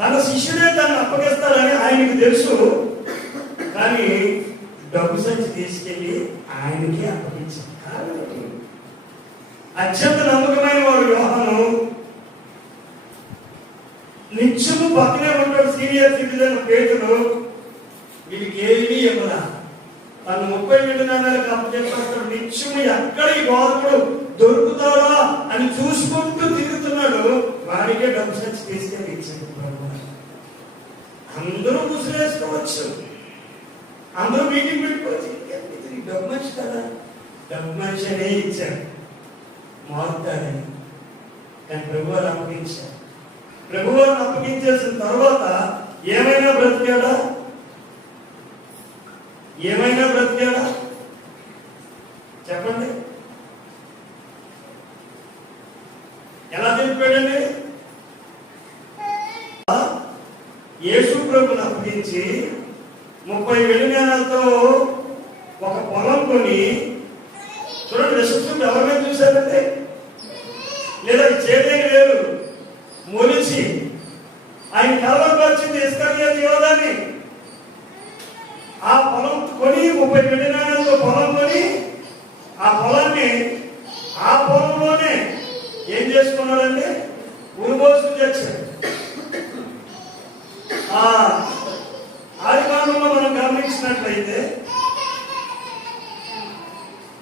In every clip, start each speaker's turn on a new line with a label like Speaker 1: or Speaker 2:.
Speaker 1: తన శిష్యుడే తను అప్పగిస్తాడని ఆయనకి తెలుసు. కానీ డబ్బు సంచి తీసుకెళ్ళి ఆయనకి అప్పగించాడు. అత్యంత నమ్మకమైన వాడు యోహాను. నిత్యము పక్కనే ఉంటాడు సీనియర్ సిటిజన్ పేరును వీడికి ఏమీ ఇవ్వరా తను ముప్పై ఏడు నెలలకు అప్పచెప్పేస్తాడు నిత్యము ఎక్కడ ఈ బాధకుడు దొరుకుతారా అని చూసుకుంటూ వాడికే డబ్బు సంచి తీసుకెళ్ళి ఇచ్చాడు అందరూ ముసిరేసుకోవచ్చు. అందరూ మీటింగ్ పెట్టుకోవచ్చు. డబ్బు మనిషి కదా. డబ్బు మనిషి అనే ఇచ్చాడు. మారుతారని కానీ ప్రభు వారు అప్పగించారు. ప్రభు వారిని అప్పగించేసిన తర్వాత ఏమైనా బ్రతికాడా? ఏమైనా బ్రతికాడా? చెప్పండి. ఎలా చెప్పాడండి యేసు ప్రభుని అప్పగించి ముప్పై వెండి నేలతో ఒక పొలం కొని చూడండి రిసెప్షన్ ఎవరైనా చూశారంటే? లేదా చేయలేక లేరు మొలిచి ఆయన కలవరకు వచ్చింది ఇస్కర్లేదు యోధాన్ని ఆ పొలం కొని ముప్పై వెండి పొలం కొని ఆ పొలాన్ని ఆ పొలంలోనే ఏం చేసుకున్నాడండి ఉరుబోసుకు తెచ్చాడు ఆ ఆది కాలంలో మనం గమనించినట్లయితే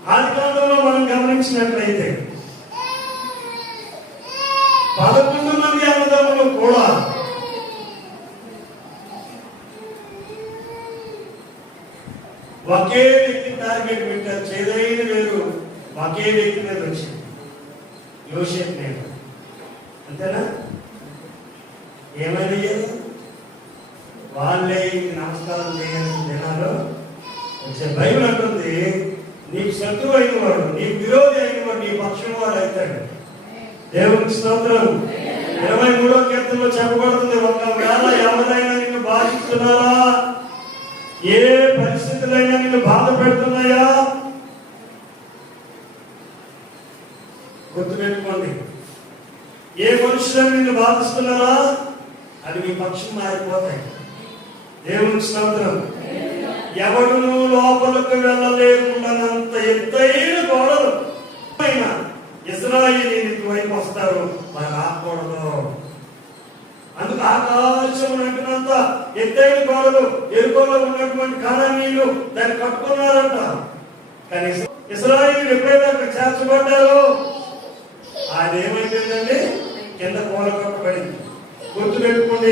Speaker 1: ఆది కాలంలో మనం గమనించినట్లయితే పదకొండు మంది అన్నదమ్ములు కూడా ఒకే వ్యక్తి టార్గెట్ పెట్టారు. చేదైన వేరు ఒకే వ్యక్తి మీద వచ్చింది. యోసేపు నేను అంతేనా? ఏమైనా చేయాలి వాళ్ళే నమస్కారం చేయాల్సిన జనాలు వచ్చే బైబిల్ అంటుంది నీకు శత్రువు అయిన వాడు నీకు విరోధి అయిన వాడు నీ పక్షం వాడు అవుతాడు. దేవునికి స్తోత్రం. ఇరవై మూడో కీర్తనలో చెప్పబడుతుంది ఒకవేళ ఎవరైనా నిన్ను బాధిస్తున్నారా? ఏ పరిస్థితులైనా నిన్ను బాధ పెడుతున్నాయా? గుర్తుపెట్టుకోండి. ఏ మనుషులను నిన్ను బాధిస్తున్నారా? అది మీ పక్షం మారిపోతాయి. దేవునికి స్తోత్రం. ఎవడును లోపలకు వెళ్ళలేకుండానంత ఎత్తైన గోడలు. పైన వైపు వస్తారు మరి రాకూడదు. అందుకు ఆకాశం ఉన్నంత ఎత్తైన గోడలు ఎరుకోలో ఉన్నటువంటి కారణీయులు దాన్ని కట్టుకున్నారంట. కానీ ఇస్రాయేలీలు ఎప్పుడైతే అక్కడ చేర్చబడ్డారో అది ఏమైపోయిందండి కింద కూల గుర్తు పెట్టుకోండి